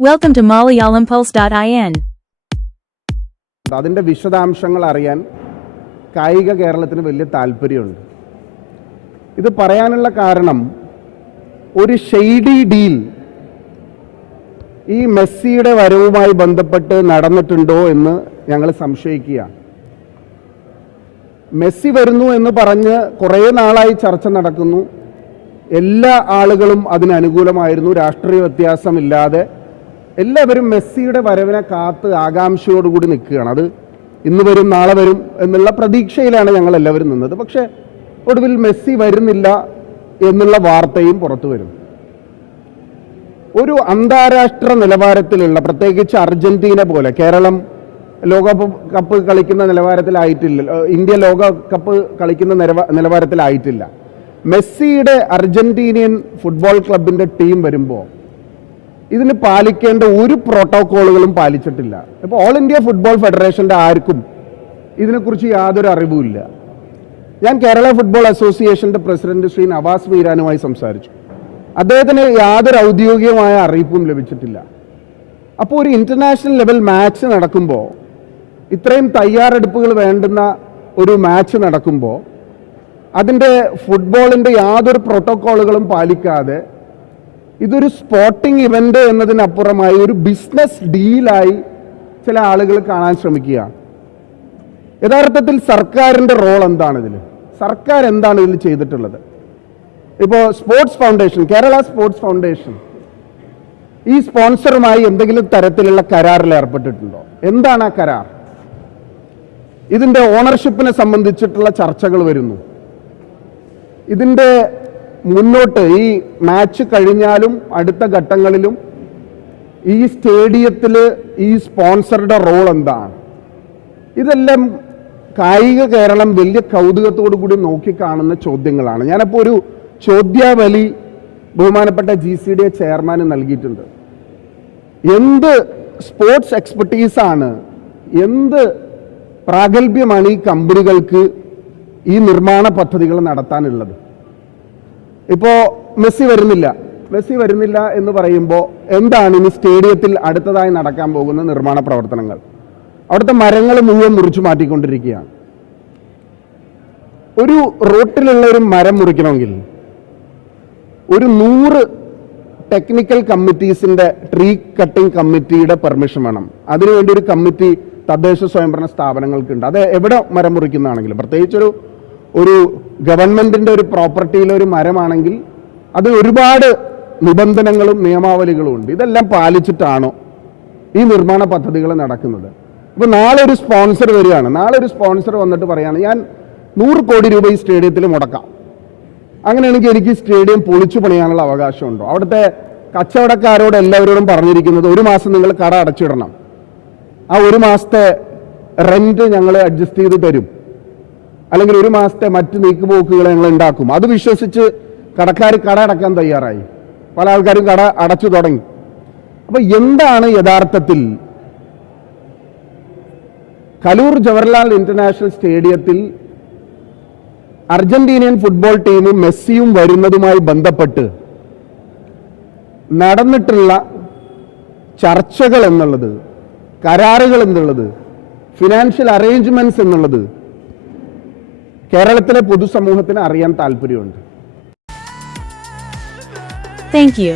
Welcome to MalayalamPulse.in. അതിന്റെ വിശദാംശങ്ങൾ അറിയാൻ കായിക കേരളത്തിന് വലിയ താല്പര്യമുണ്ട്. ഇത് പറയാനുള്ള കാരണം ഒരു ഷെയ്ഡി ഡീൽ ഈ മെസ്സിയുടെ വരവുമായി ബന്ധപ്പെട്ട് നടന്നിട്ടുണ്ടോ എന്ന് ഞങ്ങൾ സംശയിക്കുകയാണ്. മെസ്സി വരുന്നു എന്ന് പറഞ്ഞ് കുറേ നാളായി ചർച്ച നടക്കുന്നു. എല്ലാ ആളുകളും അതിനനുകൂലമായിരുന്നു രാഷ്ട്രീയ വ്യത്യാസമില്ലാതെ എല്ലാവരും മെസ്സിയുടെ വരവിനെ കാത്ത് ആകാംക്ഷയോടുകൂടി നിൽക്കുകയാണ്. അത് ഇന്ന് വരും നാളെ വരും എന്നുള്ള പ്രതീക്ഷയിലാണ് ഞങ്ങൾ എല്ലാവരും നിന്നത്. പക്ഷേ ഒടുവിൽ മെസ്സി വരുന്നില്ല എന്നുള്ള വാർത്തയും പുറത്തു വരും. ഒരു അന്താരാഷ്ട്ര നിലവാരത്തിലുള്ള പ്രത്യേകിച്ച് അർജന്റീന പോലെ കേരളം ലോകകപ്പ് കപ്പ് കളിക്കുന്ന നിലവാരത്തിലായിട്ടില്ല ഇന്ത്യ ലോകകപ്പ് കളിക്കുന്ന നിലവാരത്തിലായിട്ടില്ല. മെസ്സിയുടെ അർജന്റീനിയൻ ഫുട്ബോൾ ക്ലബിന്റെ ടീം വരുമ്പോൾ ഇതിന് പാലിക്കേണ്ട ഒരു പ്രോട്ടോക്കോളുകളും പാലിച്ചിട്ടില്ല. ഇപ്പോൾ ഓൾ ഇന്ത്യ ഫുട്ബോൾ ഫെഡറേഷന്റെ ആർക്കും ഇതിനെക്കുറിച്ച് യാതൊരു അറിവുമില്ല. ഞാൻ കേരള ഫുട്ബോൾ അസോസിയേഷന്റെ പ്രസിഡന്റ് ശ്രീ നവാസ് മീരാനുമായി സംസാരിച്ചു. അദ്ദേഹത്തിന് യാതൊരു ഔദ്യോഗികമായ അറിയിപ്പും ലഭിച്ചിട്ടില്ല. അപ്പോൾ ഒരു ഇന്റർനാഷണൽ ലെവൽ മാച്ച് നടക്കുമ്പോൾ ഇത്രയും തയ്യാറെടുപ്പുകൾ വേണ്ടുന്ന ഒരു മാച്ച് നടക്കുമ്പോൾ അതിന്റെ ഫുട്ബോളിന്റെ യാതൊരു പ്രോട്ടോക്കോളുകളും പാലിക്കാതെ ഇതൊരു സ്പോർട്ടിംഗ് ഇവന്റ് എന്നതിനപ്പുറമായി ഒരു ബിസിനസ് ഡീലായി ചില ആളുകൾ കാണാൻ ശ്രമിക്കുകയാണ് യഥാർത്ഥത്തിൽ സർക്കാരിന്റെ റോൾ എന്താണ് ഇതിൽ സർക്കാർ എന്താണ് ഇതിൽ ചെയ്തിട്ടുള്ളത്? ഇപ്പോൾ sports foundation Kerala sports foundation ഈ സ്പോൺസറുമായി എന്തെങ്കിലും തരത്തിലുള്ള കരാറിൽ ഏർപ്പെട്ടിട്ടുണ്ടോ? എന്താണ് ആ കരാർ? ഇതിന്റെ ഓണർഷിപ്പിനെ സംബന്ധിച്ചിട്ടുള്ള ചർച്ചകൾ വരുന്നു. ഇതിന്റെ മുന്നോട്ട് ഈ മാച്ച് കഴിഞ്ഞാലും അടുത്ത ഘട്ടങ്ങളിലും ഈ സ്റ്റേഡിയത്തിൽ ഈ സ്പോൺസറുടെ റോൾ എന്താണ്? ഇതെല്ലാം കായിക കേരളം വലിയ കൗതുകത്തോടു കൂടി നോക്കിക്കാണുന്ന ചോദ്യങ്ങളാണ്. ഞാനപ്പോൾ ഒരു ചോദ്യാവലി ബഹുമാനപ്പെട്ട ജി സി ഡി എ ചെയർമാന് നൽകിയിട്ടുണ്ട്. എന്ത് സ്പോർട്സ് എക്സ്പെർട്ടീസാണ് എന്ത് പ്രാഗൽഭ്യമാണ് ഈ കമ്പനികൾക്ക് ഈ നിർമ്മാണ പദ്ധതികൾ നടത്താനുള്ളത്? ഇപ്പോൾ മെസ്സി വരുന്നില്ല. മെസ്സി വരുന്നില്ല എന്ന് പറയുമ്പോൾ എന്താണ് ഇനി സ്റ്റേഡിയത്തിൽ അടുത്തതായി നടക്കാൻ പോകുന്ന നിർമ്മാണ പ്രവർത്തനങ്ങൾ? അവിടുത്തെ മരങ്ങൾ മുഴുവൻ മുറിച്ചു മാറ്റിക്കൊണ്ടിരിക്കുകയാണ്. ഒരു റോട്ടിലുള്ള ഒരു മരം മുറിക്കണമെങ്കിൽ ഒരു നൂറ് ടെക്നിക്കൽ കമ്മിറ്റീസിന്റെ ട്രീ കട്ടിംഗ് കമ്മിറ്റിയുടെ പെർമിഷൻ വേണം. അതിനുവേണ്ടി ഒരു കമ്മിറ്റി തദ്ദേശ സ്വയംഭരണ സ്ഥാപനങ്ങൾക്കുണ്ട്. അത് എവിടെ മരം മുറിക്കുന്നതാണെങ്കിലും പ്രത്യേകിച്ചൊരു ഒരു ഗവൺമെന്റിന്റെ ഒരു പ്രോപ്പർട്ടിയിലെ ഒരു മരമാണെങ്കിൽ അത് ഒരുപാട് നിബന്ധനകളും നിയമാവലികളും ഉണ്ട്. ഇതെല്ലാം പാലിച്ചിട്ടാണോ ഈ നിർമ്മാണ പദ്ധതികൾ നടക്കുന്നത്? അപ്പോൾ നാളെ ഒരു സ്പോൺസർ വരികയാണ്. നാളെ ഒരു സ്പോൺസർ വന്നിട്ട് പറയാണ് ഞാൻ നൂറ് കോടി രൂപ ഈ സ്റ്റേഡിയത്തിൽ മുടക്കാം. അങ്ങനെയാണെങ്കിൽ എനിക്ക് ഈ സ്റ്റേഡിയം പൊളിച്ചു പണിയാനുള്ള അവകാശമുണ്ടോ? അവിടുത്തെ കച്ചവടക്കാരോട് എല്ലാവരോടും പറഞ്ഞിരിക്കുന്നത് ഒരു മാസം നിങ്ങൾ കട അടച്ചിടണം. ആ ഒരു മാസത്തെ റെന്റ് ഞങ്ങൾ അഡ്ജസ്റ്റ് ചെയ്ത് തരും. അല്ലെങ്കിൽ ഒരു മാസത്തെ മറ്റ് നീക്കുപോക്കുകൾ ഞങ്ങൾ ഉണ്ടാക്കും. അത് വിശ്വസിച്ച് കടക്കാർ കട അടക്കാൻ തയ്യാറായി. പല ആൾക്കാരും കട അടച്ചു തുടങ്ങി. അപ്പൊ എന്താണ് യഥാർത്ഥത്തിൽ കലൂർ ജവഹർലാൽ ഇന്റർനാഷണൽ സ്റ്റേഡിയത്തിൽ അർജന്റീനിയൻ ഫുട്ബോൾ ടീമും മെസ്സിയും വരുന്നതുമായി ബന്ധപ്പെട്ട് നടന്നിട്ടുള്ള ചർച്ചകൾ എന്നുള്ളത് കരാറുകൾ എന്നുള്ളത് ഫിനാൻഷ്യൽ അറേഞ്ച്മെന്റ്സ് എന്നുള്ളത് കേരളത്തിലെ പൊതുസമൂഹത്തിന് അറിയാൻ താല്പര്യമുണ്ട് താങ്ക് you.